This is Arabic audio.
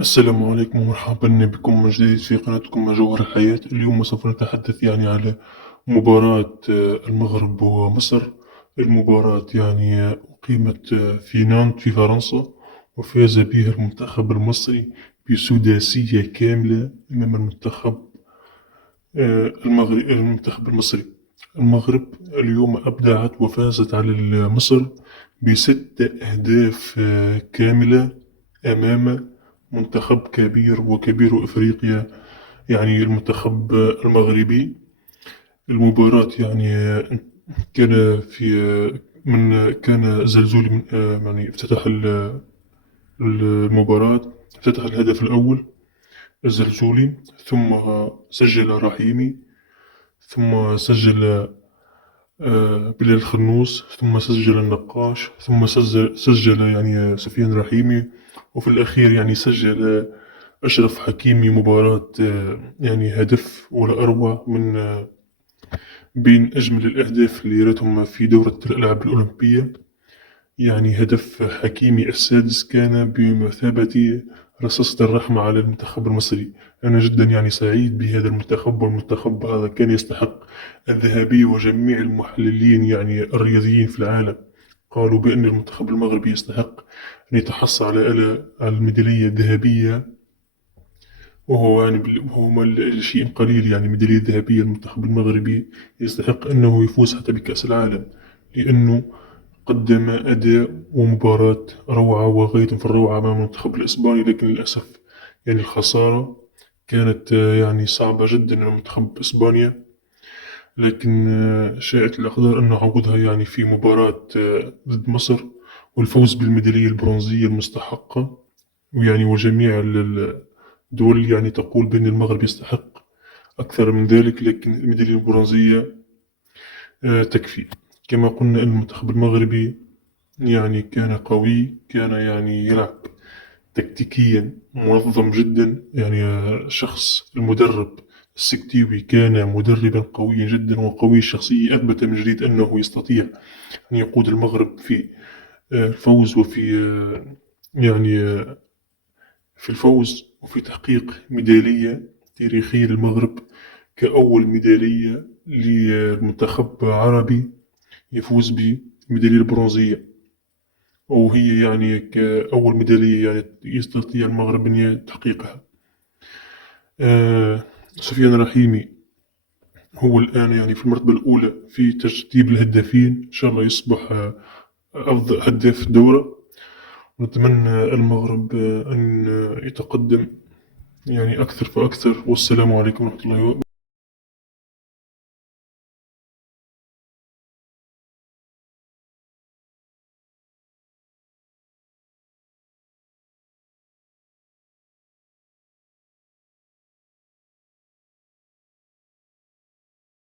السلام عليكم ومرحبا بكم من جديد في قناتكم جوهر الحياة. اليوم سوف نتحدث على مباراة المغرب ومصر. المباراة أقيمت في نانت في فرنسا، وفاز بها المنتخب المصري بسداسية كاملة أمام المنتخب المصري. المغرب اليوم أبدعت وفازت على مصر ب6 أهداف كاملة أمام منتخب كبير وكبير أفريقيا، المنتخب المغربي. المباراة كان في من كان زلزولي من افتتح المباراة. افتتح الهدف الأول الزلزولي، ثم سجل رحيمي، ثم سجل بلال الخنوس، ثم سجل النقاش، ثم سجل سفيان رحيمي، وفي الأخير سجل أشرف حكيمي. مباراة هدف ولا أروع من بين أجمل الأهداف اللي رأتهم في دورة الألعاب الأولمبية. هدف حكيمي السادس كان بمثابة رصاصة الرحمة على المنتخب المصري. أنا جدا سعيد بهذا المنتخب، والمنتخب هذا كان يستحق الذهبية، وجميع المحللين الرياضيين في العالم قالوا بأن المنتخب المغربي يستحق أن يتحصل على الميدالية الذهبية. وهو شيء قليل، ميدالية ذهبية. المنتخب المغربي يستحق أنه يفوز حتى بكأس العالم، لأنه قدم أداء ومباراة روعة وغاية في الروعة أمام المنتخب الإسباني. لكن للأسف الخسارة كانت صعبة جدا على منتخب إسبانيا. لكن شاءت الأقدار أن نعوضها في مباراة ضد مصر، والفوز بالميدالية البرونزية المستحقة. وجميع الدول تقول بأن المغرب يستحق أكثر من ذلك، لكن الميدالية البرونزية تكفي. كما قلنا أن المنتخب المغربي كان قوي، كان يلعب تكتيكيا منظم جدا. شخص المدرب السكتيوي كان مدربا قويا جدا وقوي الشخصية، أثبت من جديد أنه يستطيع أن يقود المغرب في الفوز، وفي في الفوز وفي تحقيق ميدالية تاريخية للمغرب، كأول ميدالية لمنتخب عربي يفوز بميدالية البرونزية، وهي كأول ميدالية يستطيع المغرب أن تحقيقها. سفيان رحيمي هو الآن في المرتبة الأولى في ترتيب الهدافين. إن شاء الله يصبح أفضل هداف الدورة. ونتمنى المغرب أن يتقدم أكثر فأكثر. والسلام عليكم ورحمة الله وبركاته.